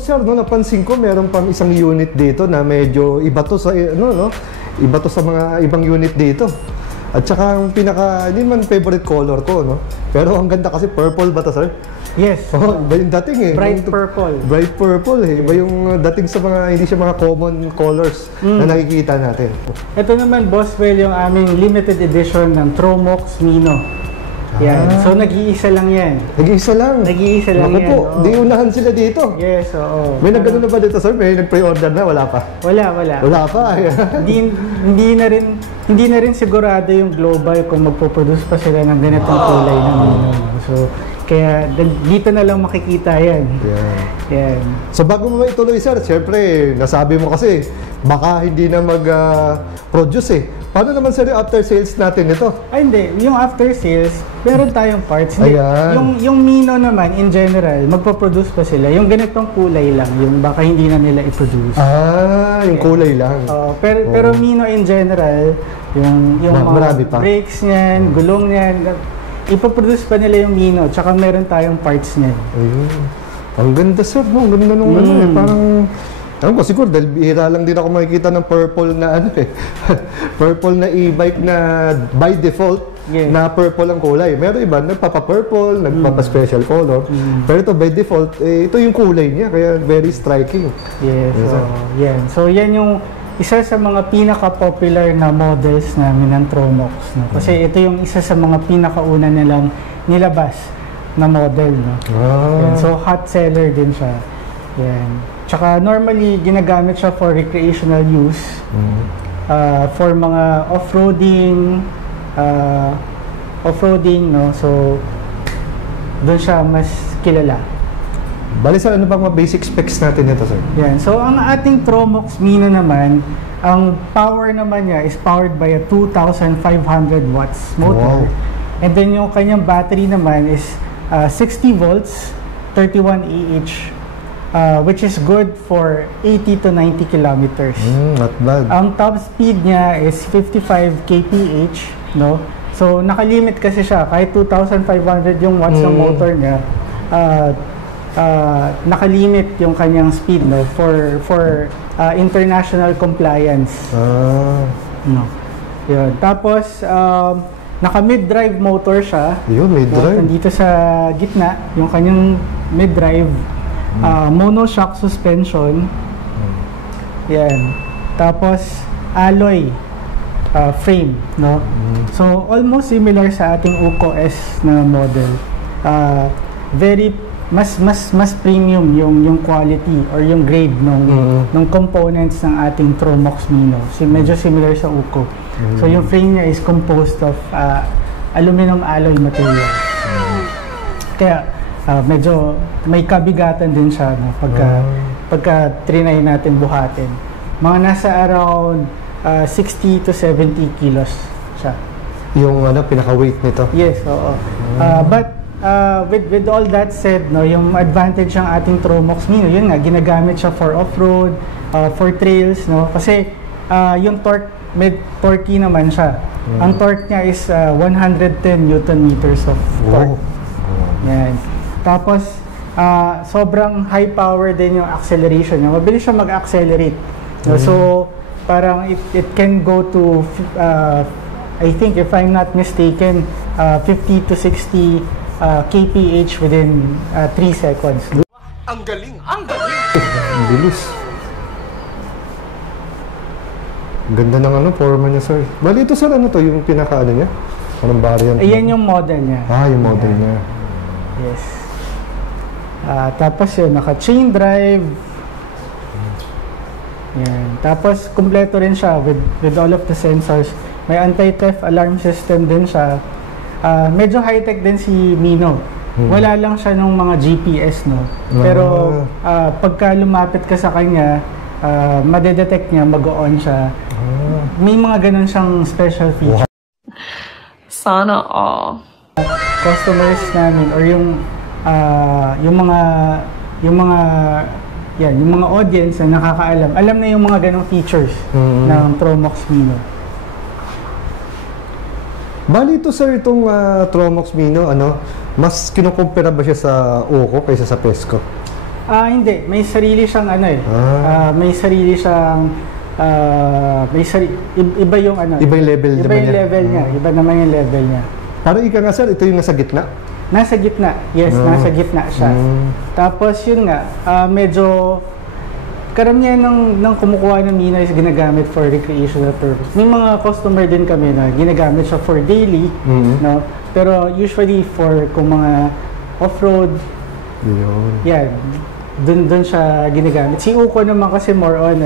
sir, no, napansin ko meron pang isang unit dito na medyo iba to sa iba to sa mga ibang unit dito. At saka ang pinaka, hindi man favorite color ko, no? Pero ang ganda kasi purple ba to, sir? Yes. Oh, iba yung dating eh. Bright purple. Bright purple eh. Iba yung dating sa mga, hindi siya mga common colors na nakikita natin. Ito naman, Boswell, yung aming limited edition ng Tromox Mino. Yan. So, nag-iisa lang yan. Nag-iisa lang? Nag-iisa lang yan. Ako po, di unahan sila dito. Yes, oo. May nagano na ba dito, sir? May nag-pre-order na? Wala pa? Wala. Wala pa. hindi na rin sigurado yung global kung magpo-produce pa sila ng ganitong kulay ng Mino. So, kaya dito na lang makikita yan. Yan. So bago mo ituloy, sir, siyempre, nasabi mo kasi baka hindi na mag-produce eh. Paano naman, sir, yung after sales natin ito? Ay, hindi. Yung after sales, meron tayong parts. Ayan. Yung Mino naman, in general, magpo-produce pa sila. Yung ganitong kulay lang, yung baka hindi na nila i-produce. Yung kulay lang. Pero Mino in general, yung mga brakes niyan, gulong niyan, ipoproduce pa nila yung Mino, tsaka meron tayong parts niyan. Ayun. Ang ganda, sir, no? Ang ganda nung ano eh. Parang, alam ko, siguro, dahil bihira lang din ako makikita ng purple na ano eh. Purple na e-bike na by default, na purple ang kulay. Meron iba, nagpapa-purple, nagpapa-special color. Pero ito, by default, ito yung kulay niya, kaya very striking. Yes, so yan yung isa sa mga pinaka-popular na models namin ng Tromox. No? Kasi ito yung isa sa mga pinakauna nilang nilabas na model. No? Yan, so hot seller din siya. Yan. Tsaka normally ginagamit siya for recreational use. For mga off-roading, no? So doon siya mas kilala. Bali, sir, ano bang mga basic specs natin ito, sir? Yan. So, ang ating Tromox Mino naman, ang power naman niya is powered by a 2,500 watts motor. Wow. And then, yung kanyang battery naman is 60 volts, 31 Ah which is good for 80 to 90 kilometers. Not bad. Ang top speed niya is 55 kph, no? So, nakalimit kasi siya. Kahit 2,500 yung watts ng motor niya, nakalimit yung kanyang speed, no, for international compliance. No. Yun. Tapos naka mid-drive motor siya. Yun, mid-drive. Nandito sa gitna yung kanyang mid-drive, monoshock suspension. Yan. Tapos alloy frame, no. So almost similar sa ating UCO S na model. Very mas premium yung quality or yung grade ng components ng ating Tromox Mino. So, medyo similar sa UCO. So yung frame niya is composed of aluminum alloy material. Kaya medyo may kabigatan din siya, no, pagka trinay natin buhatin. Mga nasa around 60 to 70 kilos siya. Yung pinaka-weight nito? Yes, oo. But with all that said, no, yung advantage ng ating Tromox Mino, yun nga, ginagamit siya for off-road, for trails, no, kasi yung torque, torquey naman siya. Ang torque niya is 110 Newton meters of torque. Yan. Tapos sobrang high power din yung acceleration niya. Mabilis siya mag-accelerate. No? So parang it can go to I think, if I'm not mistaken, 50 to 60 kph within 3 seconds. Ang galing! Ang galing! Ang bilis. Ganda ng forma niya, sir. Bali, ito, sir, ano to? Yung pinaka-ano niya? Anong variant? Ayan yung model niya. Yung model niya. Yes. Tapos yun, naka-chain drive. Yan. Tapos, kumpleto rin siya with all of the sensors. May anti-theft alarm system din siya. Medyo high-tech din si Mino. Wala lang siya nung mga GPS, no? Pero pagka lumapit ka sa kanya, madedetect niya, mag-on siya. May mga ganun siyang special feature. Sana all. Customers namin or yung mga audience na nakakaalam, alam na yung mga ganung features ng Tromox Mino. Bali ito, sir, itong Tromox Mino, mas kinukumpira ba siya sa UCO kaysa sa PESCO? Hindi. May sarili siyang may sarili siyang iba yung Iba yung level iba naman yung niya. level niya. Iba naman yung level niya. Parang ika nga sir, ito yung nasa gitna. Nasa gitna. Yes, nasa gitna siya. Tapos yun nga, medyo karamihan ng kumukuha ng Mino is ginagamit for recreational purpose. May mga customer din kami na ginagamit siya for daily, no? Pero usually for kung mga off-road, yan, dun siya ginagamit. Si Uko naman kasi more on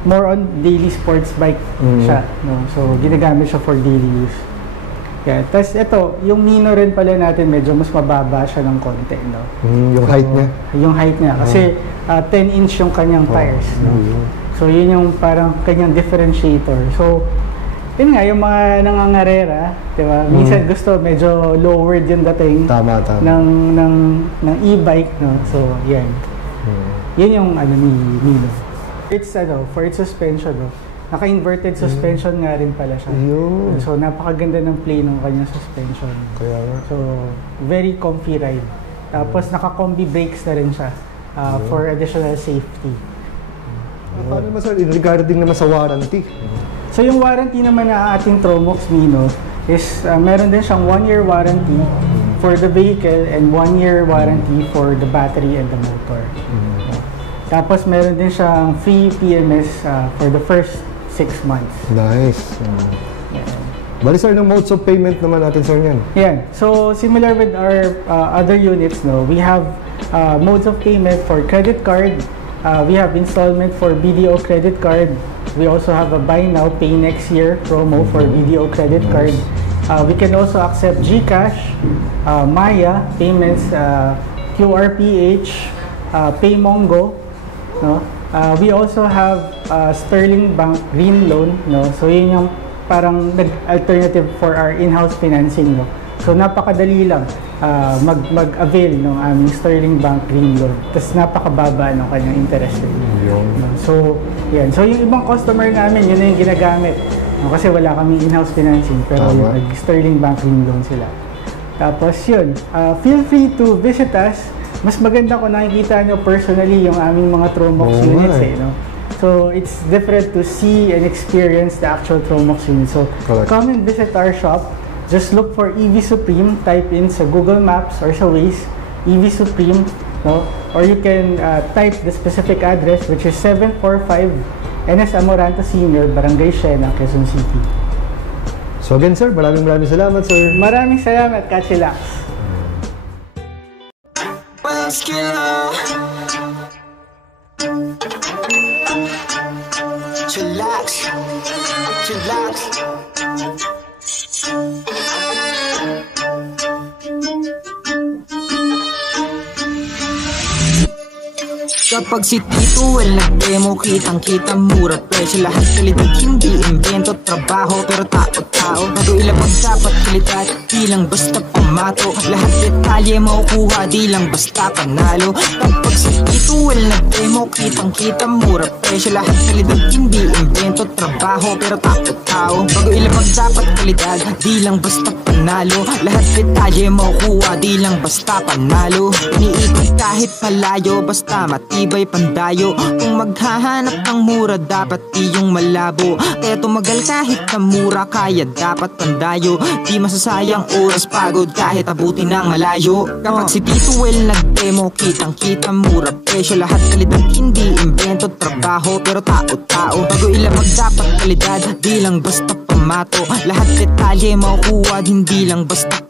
more on daily sports bike siya, no? So ginagamit siya for daily use. Yeah. Tapos ito, yung Mino rin pala natin medyo mas mababa siya ng konti, no? Yung height niya? Yung height niya. Kasi 10-inch yung kanyang tires, no? So yun yung parang kanyang differentiator. So, yun nga, yung mga nangangarera, di ba? Minsan gusto medyo lowered yung dating ng e-bike, no? So, yan. Yun yung ni Mino. It's for its suspension, no? Naka-inverted suspension nga rin pala siya. So, napakaganda ng play ng kanyang suspension. So, very comfy ride. Tapos, naka-combi brakes na rin siya for additional safety. Paano naman sir, regarding naman sa warranty? So, yung warranty naman na ating Tromox Mino is meron din siyang 1-year warranty for the vehicle and 1-year warranty for the battery and the motor. Tapos, meron din siyang free PMS for the first 6 months. Nice. Bali sir, ng modes of payment naman natin sir yan. Yan. So, similar with our other units, no, we have modes of payment for credit card. We have installment for BDO credit card. We also have a buy now, pay next year promo for BDO credit card. We can also accept GCash, Maya payments, QRPH, PayMongo, no? We also have Sterling Bank Green Loan, no? So yun yung parang alternative for our in-house financing, no? So napakadali lang mag-avail ng aming Sterling Bank Green Loan. Tapos napakababa ng kanyang interest rate. No? So yan. So yung ibang customer namin, yun na yung ginagamit. No? Kasi wala kaming in-house financing, pero yung Sterling Bank Green Loan sila. Tapos yun, feel free to visit us. Mas maganda kung nakikita nyo personally yung aming mga Tromox units, no? So, it's different to see and experience the actual Tromox units. So, come and visit our shop. Just look for EV Supreme. Type in sa Google Maps or sa Waze, EV Supreme, no? Or you can type the specific address, which is 745 NS Amoranta Senior, Barangay Siena, Quezon City. So again sir, maraming salamat sir. Maraming salamat, Kachilax. Chillax. Kapag si Tito Well nag-demo, kitang-kita mura presyo. Lahat kalidad, hindi invento, trabaho pero tao-tao. Bago ilapag dapat kalidad, di lang basta pamato. Lahat detalye makukuha, di lang basta panalo. Kapag si Tito Well nag-demo, kitang-kita mura presyo. Lahat kalidad, hindi invento, trabaho pero tao-tao. Bago ilapag dapat kalidad, di lang basta panalo. Lahat detalye makukuha, di lang basta panalo. Iniikot kahit malayo, basta matibay pandayo. Kung maghahanap ng mura, dapat iyong malabo. Kaya tumagal kahit na mura, kaya dapat pandayo. Di masasayang oras, pagod kahit abutin ng malayo. Kapag si Tito Well nag-demo, kitang-kita mura presyo. Lahat kalidad, hindi invento, trabaho pero tao-tao. Bago ilapag dapat kalidad, di lang basta pamato. Lahat detalye makukuha, hindi lang basta